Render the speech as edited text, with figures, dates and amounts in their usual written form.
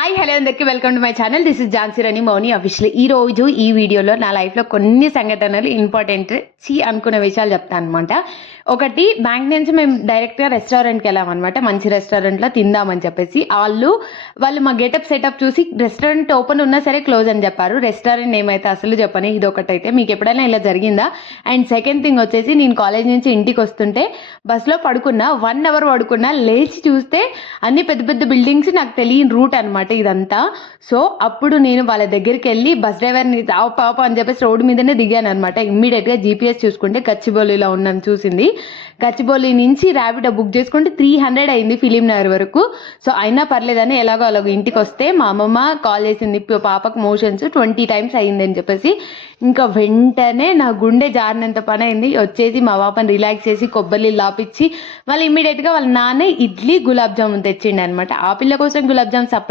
Hi hello అందరికి welcome to my channel. This is Jhansi Rani Mouni official. ఈ రోజు ఈ వీడియోలో నా లైఫ్లో కొన్ని సంఘటనలు ఇంపార్టెంట్ అనుకునే విషయాలు చెప్తాను అనమాట. ఒకటి, బ్యాంక్ నుంచి మేము డైరెక్ట్గా రెస్టారెంట్కి వెళ్ళామన్నమాట. మంచి రెస్టారెంట్లో తిందామని చెప్పేసి వాళ్ళు మా గెటప్ సెటప్ చూసి రెస్టారెంట్ ఓపెన్ ఉన్నా సరే క్లోజ్ అని చెప్పారు. రెస్టారెంట్ ఏమైతే అసలు చెప్పని, ఇది ఒకటైతే మీకు ఎప్పుడైనా ఇలా జరిగిందా? అండ్ సెకండ్ థింగ్ వచ్చేసి, నేను కాలేజ్ నుంచి ఇంటికి వస్తుంటే బస్లో పడుకున్నా, 1 అవర్ పడుకున్నా, లేచి చూస్తే అన్ని పెద్ద పెద్ద బిల్డింగ్స్, నాకు తెలియని రూట్ అనమాట ఇదంతా. సో అప్పుడు నేను వాళ్ళ దగ్గరికి వెళ్ళి బస్ డ్రైవర్ని పాప అని చెప్పేసి రోడ్డు మీదనే దిగాను అనమాట. ఇమ్మీడియట్గా జీపీఎస్ చూసుకుంటే గచ్చిబౌలిలో ఉన్నాను చూసింది. గచ్చిబౌలి నుంచి ర్యాపిడో బుక్ చేసుకుంటే 300 అయింది ఫిలిం నగర్ వరకు. సో అయినా పర్లేదని ఎలాగో అలాగో ఇంటికి వస్తే మా అమ్మమ్మ కాల్ చేసింది, పాపకు మోషన్స్ 20 టైమ్స్ అయిందని చెప్పేసి. ఇంకా వెంటనే నా గుండె జారినంత పని అయింది. వచ్చేసి మా పాపని రిలాక్స్ చేసి కొబ్బరి లాపించి మళ్ళీ ఇమ్మీడియట్గా వాళ్ళ నాన్న ఇడ్లీ గులాబ్ జామున్ తెచ్చిండు అనమాట. ఆ పిల్ల కోసం గులాబ్ జామున్